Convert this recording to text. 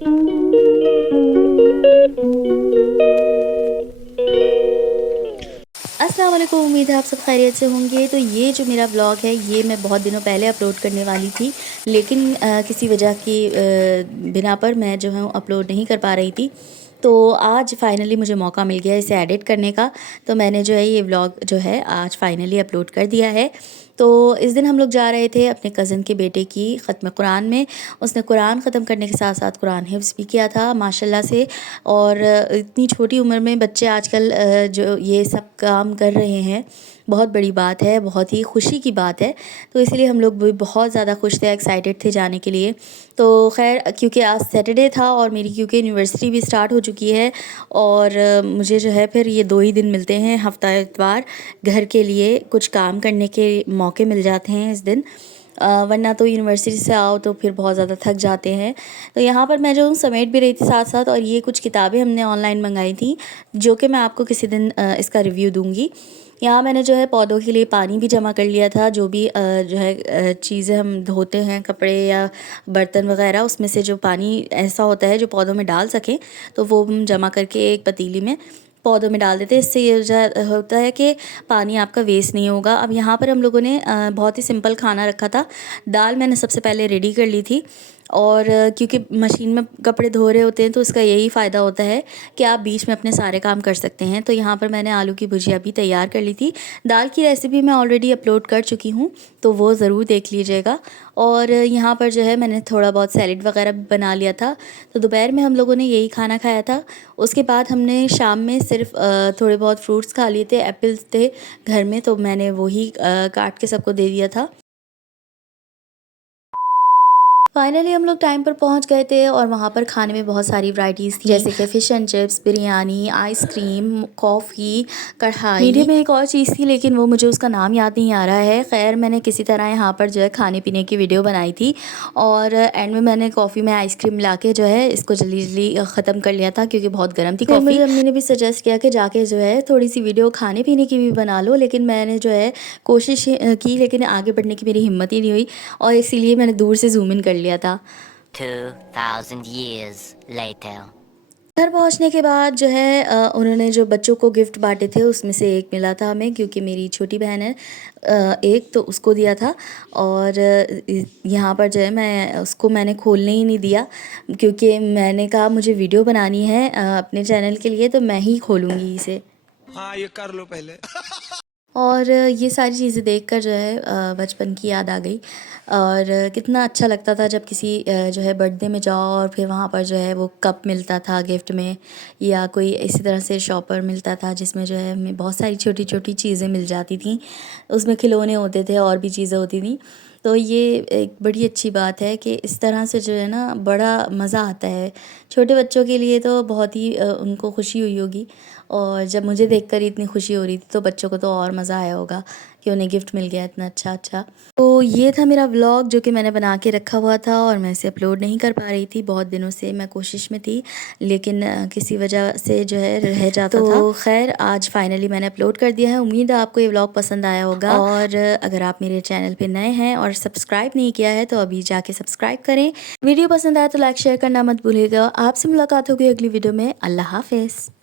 अस्सलाम वालेकुम, उम्मीद है आप सब खैरियत से होंगे। तो ये जो मेरा व्लॉग है ये मैं बहुत दिनों पहले अपलोड करने वाली थी, लेकिन किसी वजह की बिना पर मैं जो है अपलोड नहीं कर पा रही थी। तो आज फ़ाइनली मुझे मौका मिल गया इसे एडिट करने का, तो मैंने जो है ये व्लॉग जो है आज फ़ाइनली अपलोड कर दिया है। तो इस दिन हम लोग जा रहे थे अपने कज़न के बेटे की ख़त्म कुरान में। उसने कुरान ख़त्म करने के साथ साथ कुरान हिफ्ज़ भी किया था माशाल्लाह से। और इतनी छोटी उम्र में बच्चे आजकल जो ये सब काम कर रहे हैं, बहुत बड़ी बात है, बहुत ही खुशी की बात है। तो इसलिए हम लोग भी बहुत ज़्यादा खुश थे, एक्साइटेड थे जाने के लिए। तो ख़ैर क्योंकि आज सैटरडे था और मेरी क्योंकि यूनिवर्सिटी भी स्टार्ट हो चुकी है, और मुझे जो है फिर ये 2 ही दिन मिलते हैं हफ़्ता इतवार घर के लिए, कुछ काम करने के मौके मिल जाते हैं इस दिन। वरना तो यूनिवर्सिटी से आओ तो फिर बहुत ज़्यादा थक जाते हैं। तो यहाँ पर मैं जो हूँ समेट भी रही थी साथ साथ, और ये कुछ किताबें हमने ऑनलाइन मंगाई थी जो कि मैं आपको किसी दिन इसका रिव्यू दूँगी। यहाँ मैंने जो है पौधों के लिए पानी भी जमा कर लिया था, जो भी जो है चीज़ें हम धोते हैं, कपड़े या बर्तन वगैरह, उसमें से जो पानी ऐसा होता है जो पौधों में डाल सकें, तो वो हम जमा करके एक पतीली में पौधों में डाल देते हैं। इससे ये होता है कि पानी आपका वेस्ट नहीं होगा। अब यहाँ पर हम लोगों ने बहुत ही सिंपल खाना रखा था। दाल मैंने सबसे पहले रेडी कर ली थी, और क्योंकि मशीन में कपड़े धो रहे होते हैं तो इसका यही फ़ायदा होता है कि आप बीच में अपने सारे काम कर सकते हैं। तो यहाँ पर मैंने आलू की भुजिया भी तैयार कर ली थी। दाल की रेसिपी मैं ऑलरेडी अपलोड कर चुकी हूँ, तो वो ज़रूर देख लीजिएगा। और यहाँ पर जो है मैंने थोड़ा बहुत सैलेड वगैरह भी बना लिया था। तो दोपहर में हम लोगों ने यही खाना खाया था। उसके बाद हमने शाम में सिर्फ थोड़े बहुत फ्रूट्स खा लिए थे, एप्पल्स थे घर में, तो मैंने वही काट के सबको दे दिया था। फाइनली हम लोग टाइम पर पहुंच गए थे, और वहाँ पर खाने में बहुत सारी वैरायटीज़ थी, जैसे कि fish and chips, biryani, ice cream, coffee, कढ़ाई। मीठे में एक और चीज़ थी लेकिन वो मुझे उसका नाम याद नहीं आ रहा है। खैर मैंने किसी तरह यहाँ पर जो है खाने पीने की वीडियो बनाई थी, और एंड में मैंने कॉफ़ी में आइसक्रीम ला के जो है इसको जल्दी जल्दी ख़त्म कर लिया था क्योंकि बहुत गर्म थी कॉफ़ी। मुझे अम्मी ने भी सजेस्ट किया कि जाके जो है थोड़ी सी वीडियो खाने पीने की भी बना लो, लेकिन मैंने जो है कोशिश की, लेकिन आगे बढ़ने की मेरी हिम्मत ही नहीं हुई, और इसीलिए मैंने दूर से जूम इन कर लिया था। 2000 years later. घर पहुंचने के बाद जो है उन्होंने जो बच्चों को गिफ्ट बांटे थे उसमें से एक मिला था हमें, क्योंकि मेरी छोटी बहन है एक, तो उसको दिया था। और यहाँ पर जो है मैंने खोलने ही नहीं दिया, क्योंकि मैंने कहा मुझे वीडियो बनानी है अपने चैनल के लिए, तो मैं ही खोलूँगी इसे। हाँ ये कर लो पहले। और ये सारी चीज़ें देखकर जो है बचपन की याद आ गई, और कितना अच्छा लगता था जब किसी जो है बर्थडे में जाओ और फिर वहाँ पर जो है वो कप मिलता था गिफ्ट में, या कोई इसी तरह से शॉपर मिलता था जिसमें जो है हमें बहुत सारी छोटी छोटी चीज़ें मिल जाती थी। उसमें खिलौने होते थे और भी चीज़ें होती थी। तो ये एक बड़ी अच्छी बात है कि इस तरह से जो है ना बड़ा मज़ा आता है। छोटे बच्चों के लिए तो बहुत ही उनको खुशी हुई होगी, और जब मुझे देखकर इतनी खुशी हो रही थी तो बच्चों को तो और मज़ा आया होगा कि उन्हें गिफ्ट मिल गया इतना अच्छा अच्छा। तो ये था मेरा व्लॉग जो कि मैंने बना के रखा हुआ था, और मैं इसे अपलोड नहीं कर पा रही थी, बहुत दिनों से मैं कोशिश में थी, लेकिन किसी वजह से जो है रह जाता था। तो खैर आज फाइनली मैंने अपलोड कर दिया है। उम्मीद है आपको ये व्लॉग पसंद आया होगा, और अगर आप मेरे चैनल पर नए हैं और सब्सक्राइब नहीं किया है तो अभी जाके सब्सक्राइब करें। वीडियो पसंद आया तो लाइक शेयर करना मत भूलिएगा। आपसे मुलाकात होगी अगली वीडियो में। अल्लाह हाफिज़।